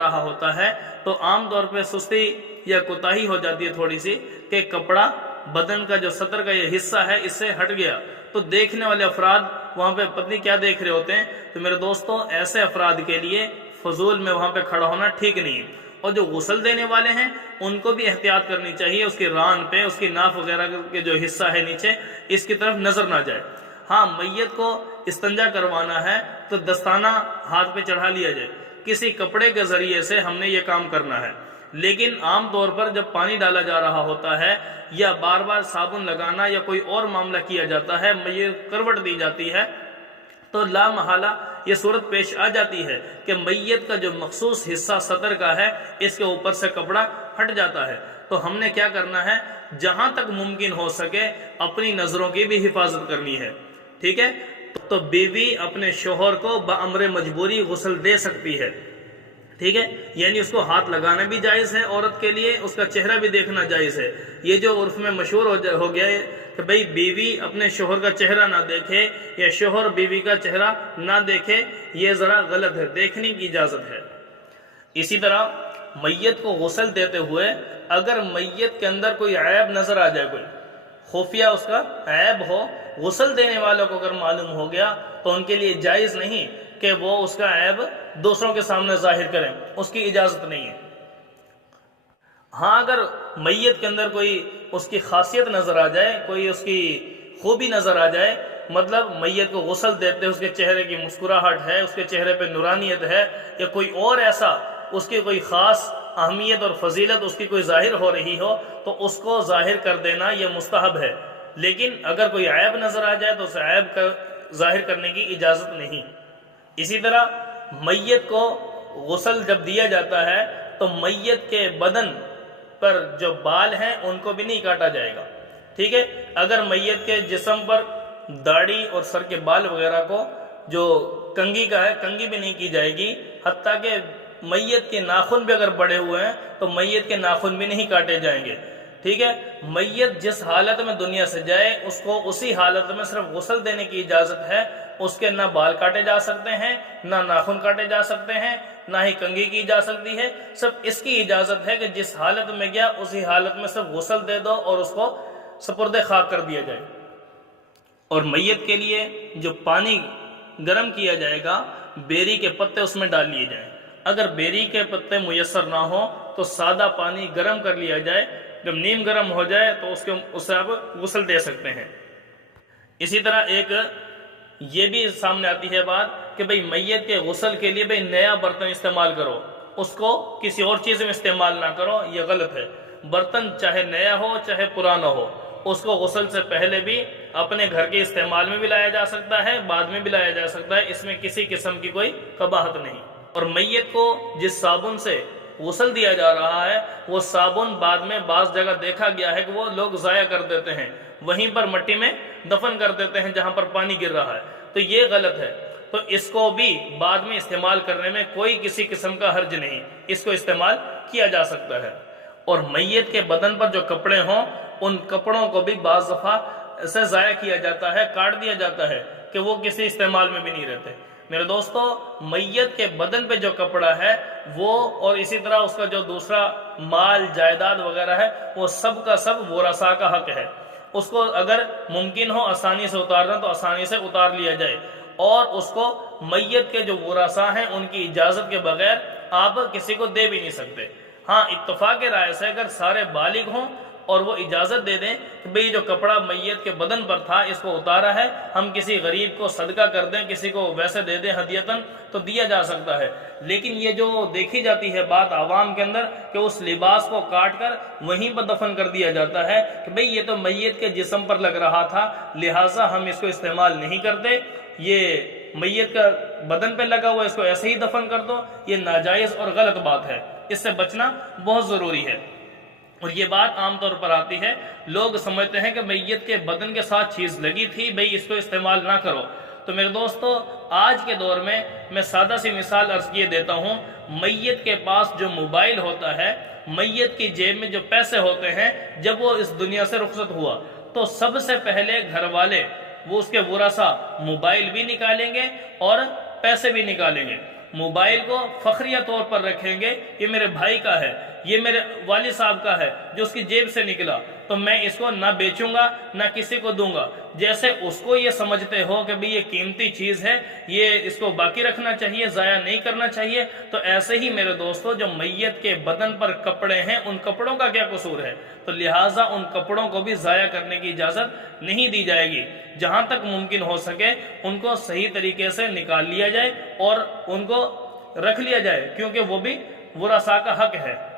رہا ہوتا ہے تو عام طور پہ سستی یا کوتاہی ہو جاتی ہے تھوڑی سی کہ کپڑا بدن کا جو سطر کا یہ حصہ ہے اس سے ہٹ گیا، تو دیکھنے والے افراد وہاں پہ پتہ نہیں کیا دیکھ رہے ہوتے ہیں۔ تو میرے دوستوں ایسے افراد کے لیے فضول میں وہاں پہ کھڑا ہونا ٹھیک نہیں ہے، اور جو غسل دینے والے ہیں ان کو بھی احتیاط کرنی چاہیے، اس کی ران پہ اس کی ناف وغیرہ کے جو حصہ ہے نیچے اس کی طرف نظر نہ جائے۔ ہاں میت کو استنجا کروانا ہے تو دستانہ ہاتھ پہ چڑھا لیا جائے، کسی کپڑے کے ذریعے سے ہم نے یہ کام کرنا ہے، لیکن عام طور پر جب پانی ڈالا جا رہا ہوتا ہے یا بار بار صابن لگانا یا کوئی اور معاملہ کیا جاتا ہے، میت کروٹ دی جاتی ہے، تو لا محالہ یہ صورت پیش آ جاتی ہے کہ میت کا جو مخصوص حصہ سطر کا ہے اس کے اوپر سے کپڑا ہٹ جاتا ہے۔ تو ہم نے کیا کرنا ہے، جہاں تک ممکن ہو سکے اپنی نظروں کی بھی حفاظت کرنی ہے، ٹھیک ہے۔ تو بیوی اپنے شوہر کو بامر مجبوری غسل دے سکتی ہے، ٹھیک ہے، یعنی اس کو ہاتھ لگانا بھی جائز ہے عورت کے لیے، اس کا چہرہ بھی دیکھنا جائز ہے۔ یہ جو عرف میں مشہور ہو گیا ہے کہ بھئی بیوی اپنے شوہر کا چہرہ نہ دیکھے یا شوہر بیوی کا چہرہ نہ دیکھے، یہ ذرا غلط ہے، دیکھنے کی اجازت ہے۔ اسی طرح میت کو غسل دیتے ہوئے اگر میت کے اندر کوئی عیب نظر آ جائے، کوئی خفیہ اس کا عیب ہو، غسل دینے والوں کو اگر معلوم ہو گیا تو ان کے لیے جائز نہیں کہ وہ اس کا عیب دوسروں کے سامنے ظاہر کریں، اس کی اجازت نہیں ہے۔ ہاں اگر میت کے اندر کوئی اس کی خاصیت نظر آ جائے، کوئی اس کی خوبی نظر آ جائے، مطلب میت کو غسل دیتے اس کے چہرے کی مسکراہٹ ہے، اس کے چہرے پہ نورانیت ہے، یا کوئی اور ایسا اس کی کوئی خاص اہمیت اور فضیلت اس کی کوئی ظاہر ہو رہی ہو، تو اس کو ظاہر کر دینا یہ مستحب ہے۔ لیکن اگر کوئی عیب نظر آ جائے تو اس عیب کا ظاہر کرنے کی اجازت نہیں۔ اسی طرح میت کو غسل جب دیا جاتا ہے تو میت کے بدن پر جو بال ہیں ان کو بھی نہیں کاٹا جائے گا، ٹھیک ہے۔ اگر میت کے جسم پر داڑھی اور سر کے بال وغیرہ کو جو کنگھی کا ہے، کنگھی بھی نہیں کی جائے گی، حتیٰ کہ میت کے ناخن بھی اگر بڑے ہوئے ہیں تو میت کے ناخن بھی نہیں کاٹے جائیں گے، ٹھیک ہے۔ میت جس حالت میں دنیا سے جائے اس کو اسی حالت میں صرف غسل دینے کی اجازت ہے، اس کے نہ بال کاٹے جا سکتے ہیں، نہ ناخن کاٹے جا سکتے ہیں، نہ ہی کنگھی کی جا سکتی ہے۔ سب اس کی اجازت ہے کہ جس حالت میں گیا اسی حالت میں صرف غسل دے دو اور اس کو سپرد خاک کر دیا جائے۔ اور میت کے لیے جو پانی گرم کیا جائے گا، بیری کے پتے اس میں ڈال لیے جائیں۔ اگر بیری کے پتے میسر نہ ہو تو سادہ پانی گرم کر لیا جائے، جب نیم گرم ہو جائے تو اس سے آپ غسل دے سکتے ہیں۔ اسی طرح ایک یہ بھی سامنے آتی ہے بات کہ بھئی میت کے غسل کے لیے بھئی نیا برتن استعمال کرو، اس کو کسی اور چیز میں استعمال نہ کرو، یہ غلط ہے۔ برتن چاہے نیا ہو چاہے پرانا ہو، اس کو غسل سے پہلے بھی اپنے گھر کے استعمال میں بھی لایا جا سکتا ہے، بعد میں بھی لایا جا سکتا ہے، اس میں کسی قسم کی کوئی قباحت نہیں۔ اور میت کو جس صابن سے غسل دیا جا رہا ہے وہ صابن بعد میں بعض جگہ دیکھا گیا ہے کہ وہ لوگ ضائع کر دیتے ہیں، وہیں پر مٹی میں دفن کر دیتے ہیں جہاں پر پانی گر رہا ہے، تو یہ غلط ہے۔ تو اس کو بھی بعد میں استعمال کرنے میں کوئی کسی قسم کا حرج نہیں، اس کو استعمال کیا جا سکتا ہے۔ اور میت کے بدن پر جو کپڑے ہوں ان کپڑوں کو بھی بعض دفعہ ایسے ضائع کیا جاتا ہے، کاٹ دیا جاتا ہے کہ وہ کسی استعمال میں بھی نہیں رہتے۔ میرے دوستو میت کے بدن پہ جو کپڑا ہے وہ اور اسی طرح اس کا جو دوسرا مال جائیداد وغیرہ ہے وہ سب کا سب ورثاء کا حق ہے، اس کو اگر ممکن ہو آسانی سے اتارنا تو آسانی سے اتار لیا جائے، اور اس کو میت کے جو ورثاء ہیں ان کی اجازت کے بغیر آپ کسی کو دے بھی نہیں سکتے۔ ہاں اتفاق رائے سے اگر سارے بالغ ہوں اور وہ اجازت دے دیں کہ بھئی جو کپڑا میت کے بدن پر تھا اس کو اتارا ہے، ہم کسی غریب کو صدقہ کر دیں، کسی کو ویسے دے دیں ہدیتاً، تو دیا جا سکتا ہے۔ لیکن یہ جو دیکھی جاتی ہے بات عوام کے اندر کہ اس لباس کو کاٹ کر وہیں پر دفن کر دیا جاتا ہے کہ بھئی یہ تو میت کے جسم پر لگ رہا تھا لہٰذا ہم اس کو استعمال نہیں کرتے، یہ میت کا بدن پہ لگا ہوا اس کو ایسے ہی دفن کر دو، یہ ناجائز اور غلط بات ہے، اس سے بچنا بہت ضروری ہے۔ اور یہ بات عام طور پر آتی ہے، لوگ سمجھتے ہیں کہ میت کے بدن کے ساتھ چیز لگی تھی بھئی اس کو استعمال نہ کرو۔ تو میرے دوستو آج کے دور میں سادہ سی مثال عرض کیے دیتا ہوں، میت کے پاس جو موبائل ہوتا ہے، میت کی جیب میں جو پیسے ہوتے ہیں، جب وہ اس دنیا سے رخصت ہوا تو سب سے پہلے گھر والے وہ اس کے ورثاء موبائل بھی نکالیں گے اور پیسے بھی نکالیں گے، موبائل کو فخریہ طور پر رکھیں گے، یہ میرے بھائی کا ہے، یہ میرے والد صاحب کا ہے جو اس کی جیب سے نکلا، تو میں اس کو نہ بیچوں گا نہ کسی کو دوں گا۔ جیسے اس کو یہ سمجھتے ہو کہ یہ قیمتی چیز ہے، یہ اس کو باقی رکھنا چاہیے، ضائع نہیں کرنا چاہیے، تو ایسے ہی میرے دوستو جو میت کے بدن پر کپڑے ہیں ان کپڑوں کا کیا قصور ہے؟ تو لہٰذا ان کپڑوں کو بھی ضائع کرنے کی اجازت نہیں دی جائے گی۔ جہاں تک ممکن ہو سکے ان کو صحیح طریقے سے نکال لیا جائے اور ان کو رکھ لیا جائے، کیونکہ وہ بھی ورثاء کا حق ہے۔